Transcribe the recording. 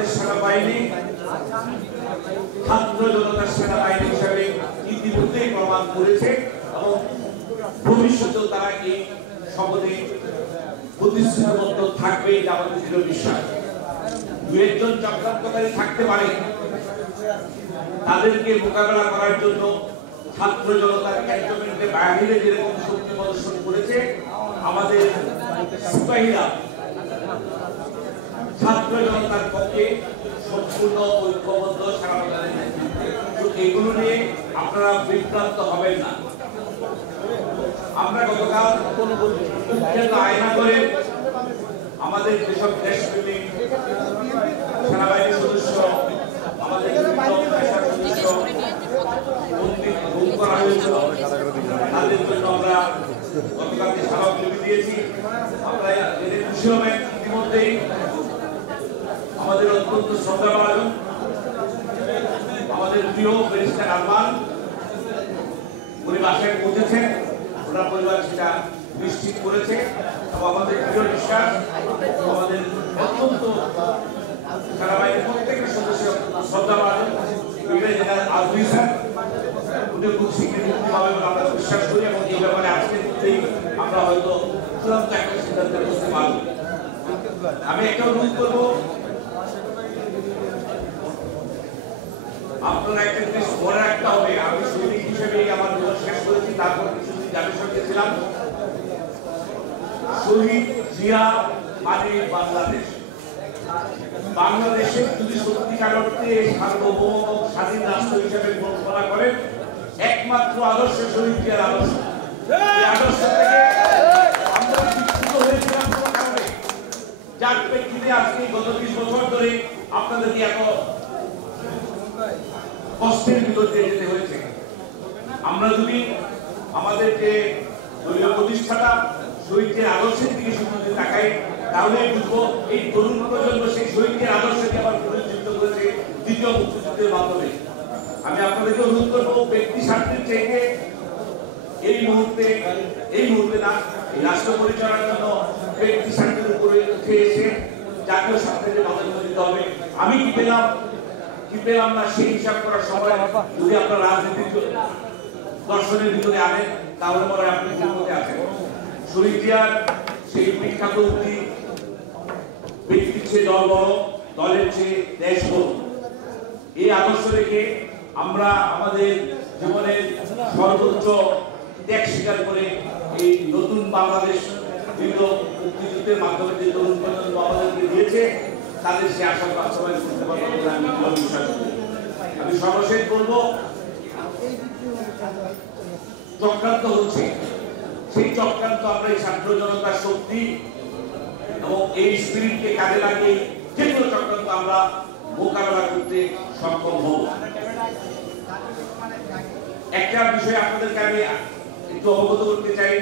বাংলাদেশ সেনাবাহিনী ছাত্র জনতার সেনাবাহিনী হিসাবে ইতিমধ্যেই প্রমাণ করেছে এবং ভবিষ্যতেও তারা এই শপথে প্রতিশ্রুতিবদ্ধ থাকবে, এটা আমাদের দৃঢ় বিশ্বাস। দু একজন চক্রান্তকারী থাকতে পারে, তাদেরকে মোকাবেলা করার জন্য ছাত্র জনতার ক্যান্টনমেন্টের বাইরে যেরকম শক্তি প্রদর্শন করেছে, আমাদের সিপাহীরা ছাত্র জনতার পক্ষে সম্পূর্ণ ঐক্যবদ্ধ সারা বাংলাদেশে। এগুলো নিয়ে আপনারা বিভ্রান্ত হবেন না। আমরা গতকাল আয়না করে আমাদের যেসব দেশপ্রেমিক সেনাবাহিনীর সদস্য, আমাদের সদস্য গুম করা হয়েছিল, তাদের জন্য আমরা গতকালকে স্মারকলিপি দিয়েছি। আপনারা এতে খুশি হবেন। ইতিমধ্যেই আমাদের অত্যন্ত শ্রদ্ধাভাজন আমাদের প্রিয় ব্যারিস্টার আরমান উনি বাসায় পৌঁছেছেন, ওনার পরিবার সেটা নিশ্চিত করেছে এবং আমাদের প্রিয় বিশ্বাস আমাদের অত্যন্ত সেনাবাহিনীর প্রত্যেকের সদস্য শ্রদ্ধাভাজন জেনারেল আজমি স্যার উনি খুব শীঘ্রই মুক্তি পাবে বলে আমরা বিশ্বাস করি এবং এই ব্যাপারে আজকের মধ্যেই আমরা হয়তো চূড়ান্ত একটা সিদ্ধান্তে বসতে পারব। আমি একটা অনুরোধ করবো, আপনারা একটা জিনিস মনে রাখতে হবে, আমি সৈনিক হিসেবে আমার জীবন শেষ করেছি, তারপর কিছুদিন জাতিসংঘে ছিলাম। শহীদ জিয়া মানে বাংলাদেশ। বাংলাদেশের যদি সত্যিকার অর্থে সার্বভৌম স্বাধীন রাষ্ট্র হিসেবে ঘোষণা করেন, একমাত্র আদর্শ শহীদ জিয়ার আদর্শ। এই আদর্শ থেকে আমরা বিচ্যুত হয়েছিলাম কোনো কারণে, যার প্রেক্ষিতে আজকে গত 20 বছর ধরে আপনাদেরকে এত কষ্টের ভিতর দিয়ে যেতে হয়েছে। আমরা যদি আমাদের যে দলীয় প্রতিষ্ঠাতা শহীদের আদর্শের দিকে শুধু তাকাই, তাহলে বুঝবো এই তরুণ প্রজন্ম সেই শহীদের আদর্শকে আবার পুনরুজ্জীবিত করেছে দ্বিতীয় মুক্তিযুদ্ধের মাধ্যমে। আমি আপনাদেরকে অনুরোধ করবো, ব্যক্তি স্বার্থের চাইতে এই মুহূর্তে না, এই রাষ্ট্র পরিচালনার জন্য ব্যক্তি স্বার্থের উপরে উঠে এসে জাতীয় স্বার্থকে প্রাধান্য দিতে হবে। আমি কি পেলাম না সেই হিসাব করার সময় যদি আপনার রাজনীতির দর্শনের ভিতরে আনেন, তাহলে মনে হয় আপনি ভুল পথে আছেন। শহীদ জিয়ার সেই বিখ্যাত উক্তি, ব্যক্তির চেয়ে দল বড়, দলের চেয়ে দেশ বড়, এই আদর্শ রেখে আমরা আমাদের জীবনের সর্বোচ্চ ত্যাগ স্বীকার করে এই নতুন বাংলাদেশ দীর্ঘ মুক্তিযুদ্ধের মাধ্যমে যে তরুণ প্রজন্ম আমাদেরকে দিয়েছে, তাদের সে আশা বাস্তবায়ন করতে পারবো বলে আমি বিশ্বাস করি। আমি সর্বশেষ বলবো, চক্রান্ত হচ্ছে, সেই চক্রান্ত আমরা এই ছাত্র জনতার শক্তি এবং এই স্পিরিটকে কাজে লাগিয়ে যে কোনো চক্রান্ত আমরা মোকাবেলা করতে সক্ষম হব। একটা বিষয় আপনাদেরকে আমি একটু অবগত করতে চাই।